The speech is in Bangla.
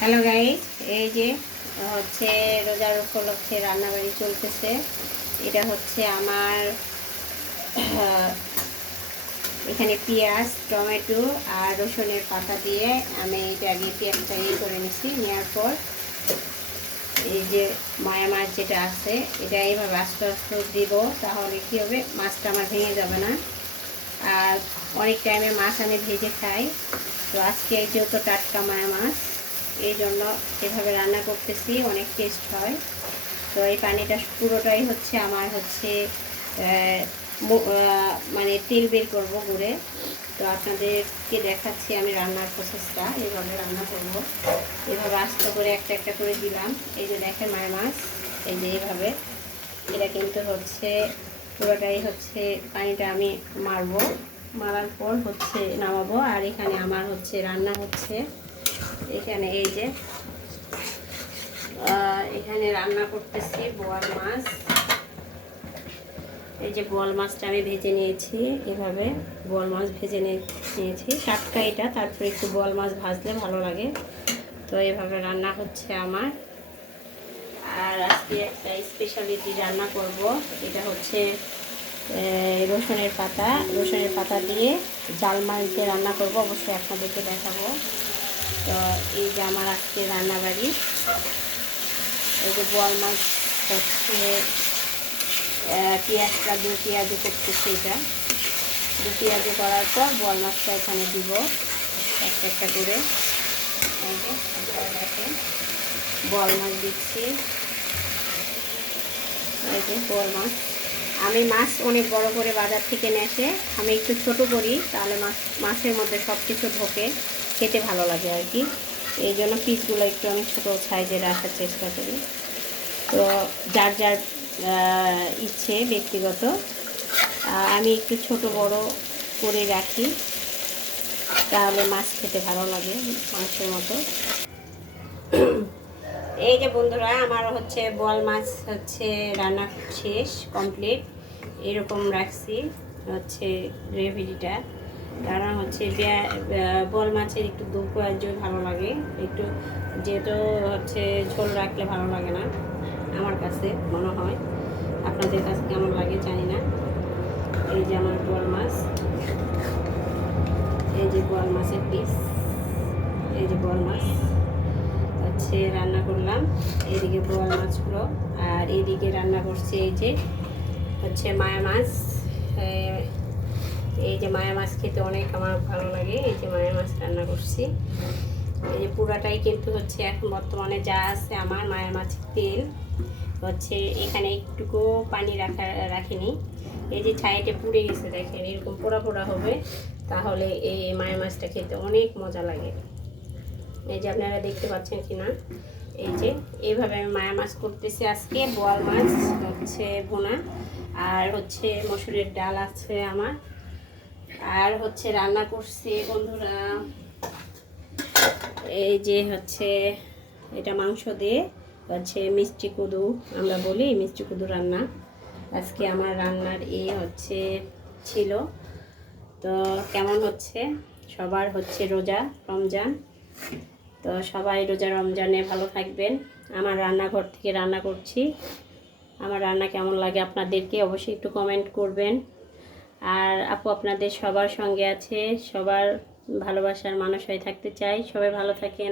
হ্যালো গাইস, এই যে হচ্ছে রোজার উপলক্ষে রান্নাবাড়ি চলতেছে। এটা হচ্ছে আমার এখানে পেঁয়াজ, টমেটো আর রসুনের পাতা দিয়ে আমি এটা আগে পেঁয়াজটা করে নিচ্ছি। নেওয়ার পর এই যে মায়া মাছ যেটা আছে এটা এইভাবে আস্তে আস্তে দিব, তাহলে কী হবে, মাছটা আমার ভেঙে যাবে না। আর অনেক টাইমে মাছ আমি ভেজে খাই, তো আজকে যেহেতু টাটকা মায়া মাছ, এই জন্য এভাবে রান্না করতেছি, অনেক টেস্ট হয়। তো এই পানিটা পুরোটাই হচ্ছে আমার হচ্ছে মানে তেল বের করবো গুঁড়ে। তো আপনাদেরকে দেখাচ্ছি আমি রান্নার প্রসেসটা, এইভাবে রান্না করব। এভাবে আস্তে করে একটা একটা করে দিলাম। এই যে দেখেন মায়া মাছ, এই যে এইভাবে এটা কিন্তু হচ্ছে পুরোটাই হচ্ছে পানিটা আমি মারবো, মারার পর হচ্ছে নামাবো। আর এখানে আমার হচ্ছে রান্না হচ্ছে, এখানে এই যে এখানে রান্না করতেছি বোয়াল মাছ। এই যে বোয়াল মাছটা আমি ভেজে নিয়েছি, এভাবে বোয়াল মাছ ভেজে নিয়েছি টাটকা এটা, তারপরে একটু বোয়াল মাছ ভাজলে ভালো লাগে। তো এইভাবে রান্না হচ্ছে আমার। আর আজকে একটা স্পেশালিটি রান্না করব, এটা হচ্ছে রসুনের পাতা দিয়ে জাল মাছ দিয়ে রান্না করব, অবশ্যই আপনাদেরকে দেখাবো। তো এই যে আমার আজকে রান্নাবাড়ি, এই যে বোয়াল মাছ হচ্ছে পেঁয়াজটা দু পেঁয়াজে করতেছি, এটা দু পেঁয়াজে করার পর বোয়াল মাছটা এখানে দিব একটা একটা করে। দেখেন বোয়াল মাছ দিচ্ছি, এই যে বোয়াল মাছ। আমি মাছ অনেক বড় করে বাজার থেকে নেসে আমি একটু ছোট করি, তাহলে মাছের মধ্যে সব কিছু ঢোকে, খেতে ভালো লাগে আর কি। এই জন্য পিসগুলো একটু আমি ছোটো সাইজে রাখার চেষ্টা করি। তো যার যার ইচ্ছে ব্যক্তিগত, আমি একটু ছোট বড় করে রাখি, তাহলে মাছ খেতে ভালো লাগে মাংসের মতো। এই যে বন্ধুরা, আমার হচ্ছে বোয়াল মাছ হচ্ছে রান্না শেষ, কমপ্লিট। এরকম রাখছি হচ্ছে গ্রেভিটা, কারণ হচ্ছে বোয়াল মাছের একটু দু পেঁয়াজ ভালো লাগে একটু, যেহেতু হচ্ছে ঝোল রাখলে ভালো লাগে না আমার কাছে মনে হয়। আপনাদের কাছে কেমন লাগে জানি না। এই যে আমার বোয়াল মাছ, এই যে বোয়াল মাছের পিস, এই যে বোয়াল মাছ হচ্ছে রান্না করলাম। এদিকে বোয়াল মাছগুলো, আর এদিকে রান্না করছি এই যে হচ্ছে মায়া মাছ। এই যে মায়া মাছ খেতে অনেক আমার ভালো লাগে, এই যে মায়া মাছ রান্না করছি। এই যে পুরাটাই কিন্তু হচ্ছে এখন বর্তমানে যা আছে আমার মায়া মাছের তেল হচ্ছে, এখানে একটুকু পানি রাখিনি। এই যে ছাইটে পুড়ে গেছে, দেখেন এরকম পোড়া পোড়া হবে, তাহলে এই মায়া মাছটা খেতে অনেক মজা লাগে। এই যে আপনারা দেখতে পাচ্ছেন কি না, এই যে এইভাবে আমি মায়া মাছ করতেছি আজকে। বোয়াল মাছ হচ্ছে ভুনা, আর হচ্ছে মসুরের ডাল আছে আমার, আর হচ্ছে রান্না করছি বন্ধুরা এই যে হচ্ছে এটা মাংস দিয়ে হচ্ছে মিষ্টি কুদু, আমরা বলি মিষ্টি কুদু রান্না। আজকে আমার রান্নার এই হচ্ছে ছিল। তো কেমন হচ্ছে, সবার হচ্ছে রোজা রমজান, তো সবাই রোজা রমজানে ভালো থাকবেন। আমার রান্নাঘর থেকে রান্না করছি, আমার রান্না কেমন লাগে আপনাদেরকে অবশ্যই একটু কমেন্ট করবেন। আর আপু আপনাদের সবার সঙ্গে আছে, সবার ভালোবাসার মানুষ হয়ে থাকতে চাই। সবাই ভালো থাকেন।